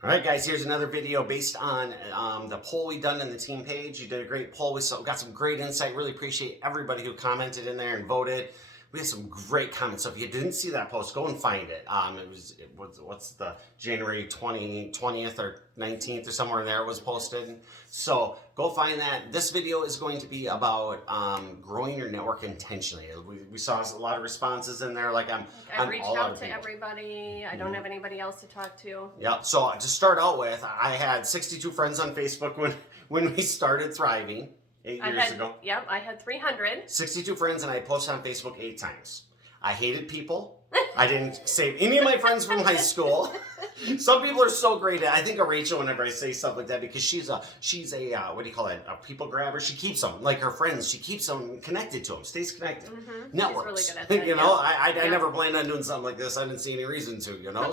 All right, guys, here's another video based on the poll we done in the team page. You did a great poll. We got some great insight. Really appreciate everybody who commented in there and voted. We had some great comments. So if you didn't see that post, go and find it. It was what's the January 20th or 19th or somewhere in there it was posted. So go find that. This video is going to be about growing your network intentionally. We saw a lot of responses in there. Like I reached out to everybody. I don't have anybody else to talk to. Yeah. So to start out with, I had 62 friends on Facebook when we started Thriving. 8 years ago. Yep, I had 300. 62 friends, and I posted on Facebook 8 times. I hated people. I didn't save any of my friends from high school. Some people are so great at, I think of Rachel whenever I say stuff like that, because she's a what do you call it, a people grabber. She keeps them, like her friends, she keeps them connected to them, stays connected. Mm-hmm. Networks. She's really good at that, you know, I never planned on doing something like this. I didn't see any reason to, you know,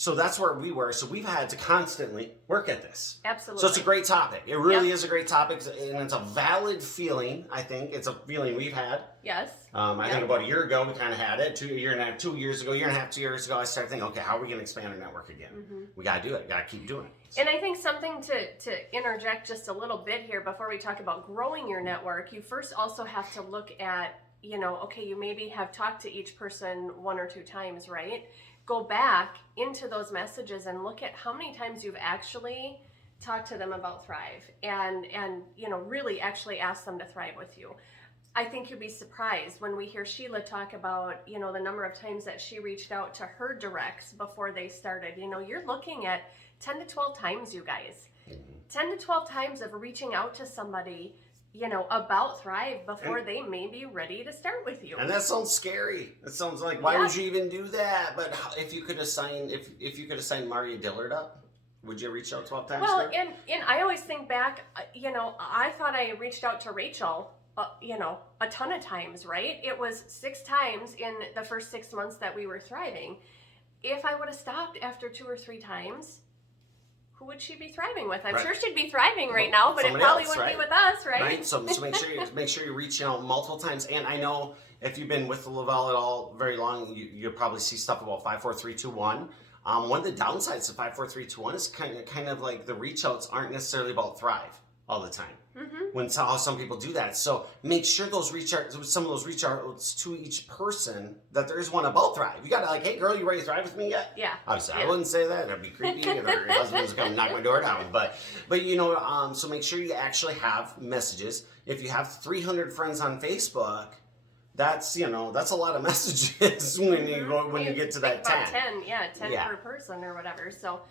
so that's where we were. So we've had to constantly work at this. Absolutely. So it's a great topic. It really is a great topic, and it's a valid feeling. I think it's a feeling we've had. Yes. I think about a year ago we kind of had it. 2 years ago, 2 years ago, I started thinking, okay, how are we going to expand our network again? Mm-hmm. We got to do it. Got to keep doing it. So. And I think something to interject just a little bit here before we talk about growing your network, you first also have to look at, you know, okay, you maybe have talked to each person 1 or 2 times, right? Go back into those messages and look at how many times you've actually talked to them about Thrive and you know, really actually ask them to thrive with you. I think you'll be surprised when we hear Sheila talk about, you know, the number of times that she reached out to her directs before they started. You know, you're looking at 10 to 12 times, you guys. 10 to 12 times of reaching out to somebody, you know, about Thrive before they may be ready to start with you. And that sounds scary. It sounds like, why would you even do that? But if you could assign, if you could assign Maria Dillard up, would you reach out 12 times? Well, and I always think back, you know, I thought I reached out to Rachel, you know, a ton of times, right? It was 6 times in the first 6 months that we were thriving. If I would have stopped after 2 or 3 times, who would she be thriving with? I'm sure she'd be thriving right now, but it probably wouldn't be with us, right? Right. So make sure you reach out multiple times. And I know if you've been with Lavelle at all very long, you'll probably see stuff about 5, 4, 3, 2, 1. One of the downsides of 5, 4, 3, 2, 1 is kind of like the reach outs aren't necessarily about Thrive all the time. Mm-hmm. When some people do that, so make sure some of those reach outs to each person, that there is one about Thrive. You gotta like, hey girl, you ready to thrive with me yet? Yeah. Obviously, I wouldn't say that. That'd be creepy. Or your husband's gonna knock my door down. But you know, so make sure you actually have messages. If you have 300 friends on Facebook, that's, you know, that's a lot of messages when you get to that 10. 10 per person or whatever. So,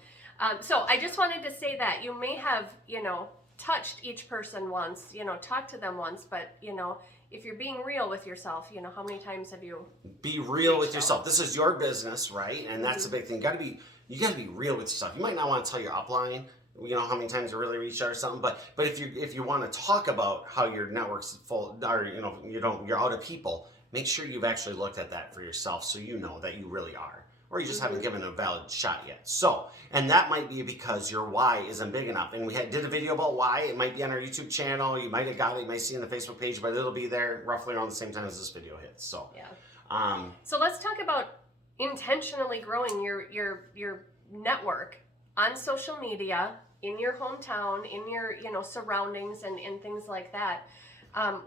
so I just wanted to say that you may have, you know, touched each person once, you know, talked to them once, but, you know, if you're being real with yourself, you know, how many times have you be real with yourself? This is your business, right? And that's a big thing. You gotta be real with yourself. You might not want to tell your upline, you know, how many times you really reached out or something, but if you want to talk about how your network's full, or you know, you're out of people, make sure you've actually looked at that for yourself, so you know that you really are. Or you just haven't given a valid shot yet. So, and that might be because your why isn't big enough. And we did a video about why. It might be on our YouTube channel. You might have got it. You might see it on the Facebook page, but it'll be there roughly around the same time as this video hits. So, yeah. So let's talk about intentionally growing your network on social media, in your hometown, in your, you know, surroundings and things like that.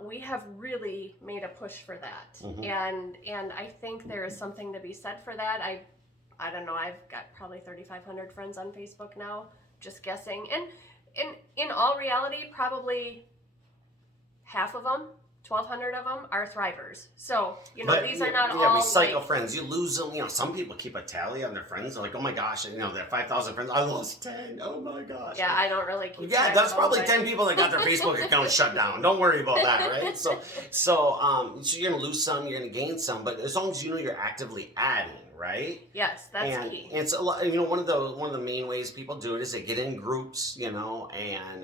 We have really made a push for that. Mm-hmm. And I think there is something to be said for that. I don't know, I've got probably 3,500 friends on Facebook now, just guessing. And in all reality, probably half of them, 1,200 of them are Thrivers. So, you know, these are not all... Yeah, we cycle friends. You lose them. You know, some people keep a tally on their friends. They're like, oh my gosh, you know, they have 5,000 friends. I lost 10. Oh my gosh. Yeah, I don't really keep track. That's probably 10 people that got their Facebook account shut down. Don't worry about that, right? So you're going to lose some, you're going to gain some, but as long as you know you're actively adding, right? Yes, that's key. And it's a lot, you know, one of the main ways people do it is they get in groups, you know,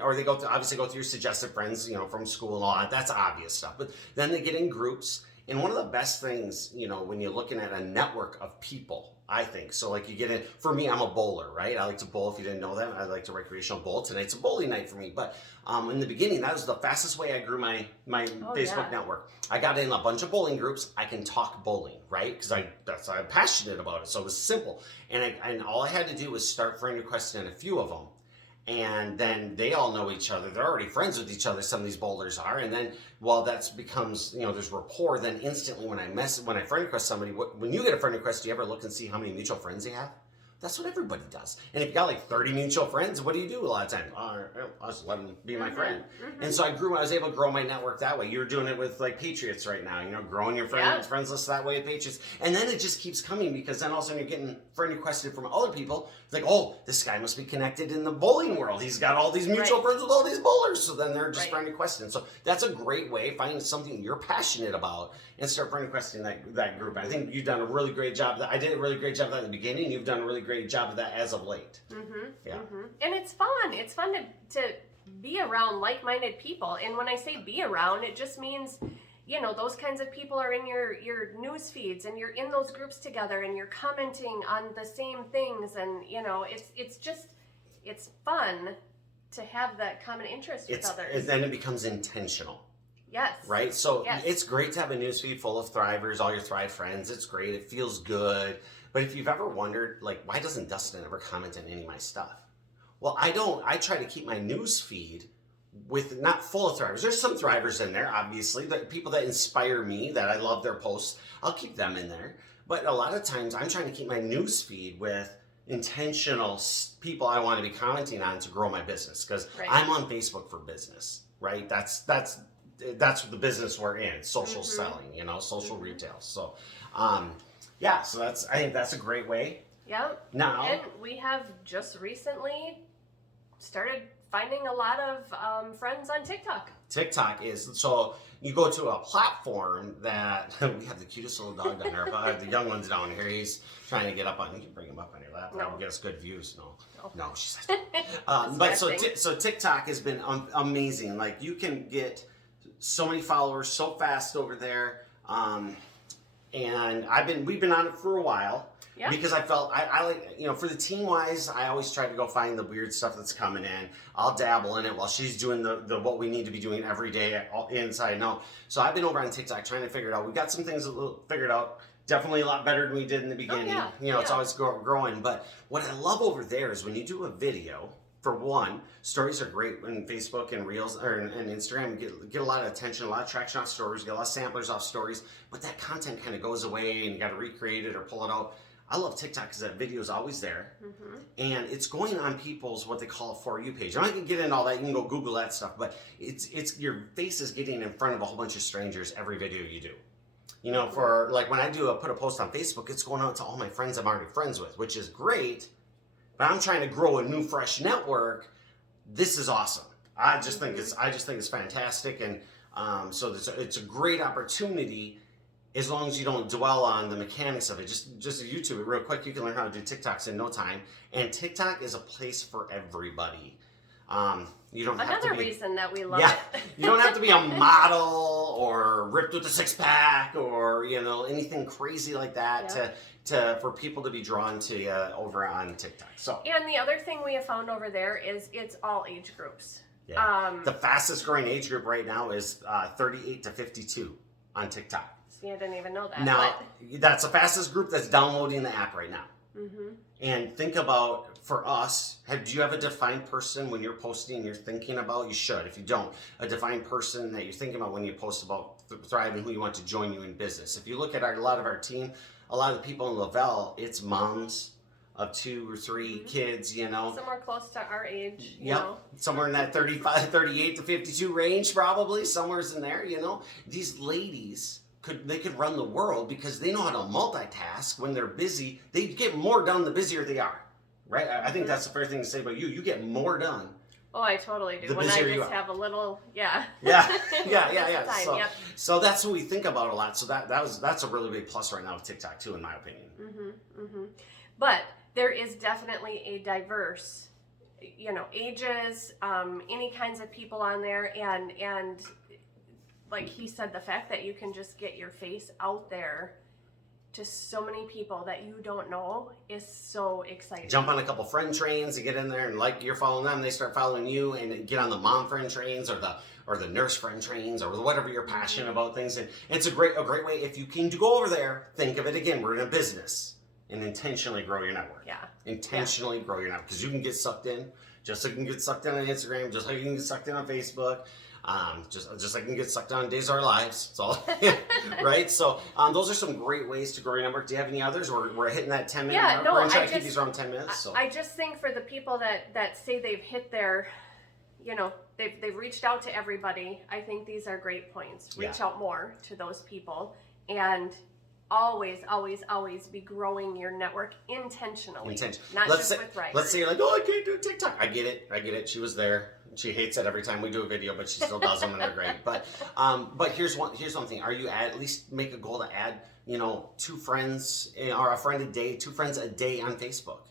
or they obviously go through your suggested friends, you know, from school and all that. That's obvious stuff. But then they get in groups And one of the best things, when you're looking at a network of people, I think. So like you get in, for me, I'm a bowler, right? I like to bowl. If you didn't know that, I like to recreational bowl. Tonight's a bowling night for me. But in the beginning, that was the fastest way I grew my Facebook network. I got in a bunch of bowling groups. I can talk bowling, right? Because I'm passionate about it. So it was simple. And all I had to do was start friend requesting in a few of them. And then they all know each other. They're already friends with each other. Some of these bowlers are. And then while that becomes, there's rapport, then instantly when I friend request somebody, when you get a friend request, do you ever look and see how many mutual friends they have? That's what everybody does. And if you got like 30 mutual friends, what do you do a lot of times? I'll just let them be my friend. And so I was able to grow my network that way. You're doing it with like Patriots right now, growing your friends list that way at Patriots. And then it just keeps coming because then all of a sudden you're getting friend requested from other people. It's like, oh, this guy must be connected in the bowling world. He's got all these mutual friends with all these bowlers. So then they're just friend requesting. So that's a great way, finding something you're passionate about and start friend requesting that group. I think you've done a really great job. I did a really great job of that in the beginning. You've done a really great job of that as of late. And it's fun. It's fun to be around like-minded people. And when I say be around, it just means, those kinds of people are in your news feeds and you're in those groups together and you're commenting on the same things. And, it's fun to have that common interest with others. And then it becomes intentional. Yes. Right? So it's great to have a newsfeed full of Thrivers, all your Thrive friends. It's great. It feels good. But if you've ever wondered, like, why doesn't Dustin ever comment on any of my stuff? Well, I don't. I try to keep my newsfeed with not full of Thrivers. There's some Thrivers in there, obviously. The people that inspire me, that I love their posts, I'll keep them in there. But a lot of times I'm trying to keep my newsfeed with intentional people I want to be commenting on to grow my business. Because I'm on Facebook for business, right? That's the business we're in, social selling, social retail. So, so I think that's a great way. Yep. Now, and we have just recently started finding a lot of friends on TikTok. TikTok is, so you go to a platform that, we have the cutest little dog down there, but I have the young one's down here. He's trying to get up on, you can bring him up on your lap. No. Get us good views. No, she says but so TikTok has been amazing. Like you can get so many followers so fast over there. And we've been on it for a while because I felt I like, for the team wise, I always try to go find the weird stuff that's coming in. I'll dabble in it while she's doing the what we need to be doing every day inside and out. So I've been over on TikTok trying to figure it out. We got some things figured out. Definitely a lot better than we did in the beginning. It's always growing. But what I love over there is when you do a video, for one, stories are great on Facebook and Reels and Instagram. You get a lot of attention, a lot of traction off stories, you get a lot of samplers off stories, but that content kind of goes away and you got to recreate it or pull it out. I love TikTok because that video is always there, and it's going on people's what they call a For You page. I'm not gonna get into all that. You can go Google that stuff, but it's your face is getting in front of a whole bunch of strangers every video you do. For like when I put a post on Facebook, it's going out to all my friends I'm already friends with, which is great. But I'm trying to grow a new, fresh network. This is awesome. I just think it's fantastic, and so it's a great opportunity as long as you don't dwell on the mechanics of it. Just YouTube it real quick. You can learn how to do TikToks in no time, and TikTok is a place for everybody. You don't have to be, reason that we love it. You don't have to be a model or ripped with a six-pack or anything crazy like that for people to be drawn to you over on TikTok. So, and the other thing we have found over there is it's all age groups. Yeah. The fastest growing age group right now is 38 to 52 on TikTok. See, I didn't even know that. Now, that's the fastest group that's downloading the app right now. And think about, for us, do you have a defined person when you're posting you're thinking about? You should. If you don't, a defined person that you're thinking about when you post about Thrive and who you want to join you in business. If you look at a lot of our team, a lot of the people in Lavelle, it's moms of 2 or 3 kids, Somewhere close to our age, Somewhere in that 38 to 52 range, probably. Somewhere's in there, These ladies they could run the world because they know how to multitask. When they're busy, they get more done the busier they are, right? I think that's a fair thing to say about you. You get more done. Oh, I totally do. When I just have a little, Yeah. So that's what we think about a lot. So that's a really big plus right now with TikTok too, in my opinion. But there is definitely a diverse, ages, any kinds of people on there, and like he said, the fact that you can just get your face out there to so many people that you don't know is so exciting. Jump on a couple friend trains and get in there, and like you're following them, they start following you, and get on the mom friend trains or the nurse friend trains or whatever you're passionate about things. And it's a great way if you can go over there. Think of it again. We're in a business, and intentionally grow your network. Yeah. Intentionally grow your network, because you can get sucked in. Just like you can get sucked in on Instagram, just like you can get sucked in on Facebook. Just like you can get sucked on Days of Our Lives. It's all right. So those are some great ways to grow your network. Do you have any others? We're hitting that 10-minute mark. No, We're gonna try to keep these around 10 minutes. So I just think for the people that say they've hit their, they've reached out to everybody. I think these are great points. Reach out more to those people, and always be growing your network intentionally. Not just with writers. Let's say you're like, oh, I can't do TikTok. I get it. She was there. She hates it every time we do a video, but she still does them, and they're great. But here's one thing. Are you at least make a goal to add 2 friends or a friend a day, 2 friends a day on Facebook?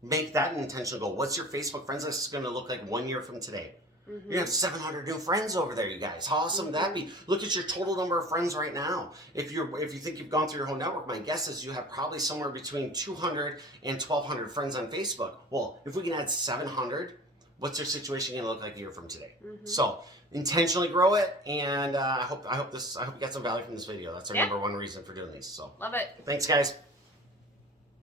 Make that an intentional goal. What's your Facebook friends list going to look like 1 year from today? You're gonna have 700 new friends over there, you guys. How awesome would that be? Look at your total number of friends right now. If you think you've gone through your whole network, my guess is you have probably somewhere between 200 and 1,200 friends on Facebook. Well, if we can add 700, what's your situation gonna look like a year from today? So intentionally grow it, and I hope you got some value from this video. That's our number one reason for doing these. So love it. Thanks, guys.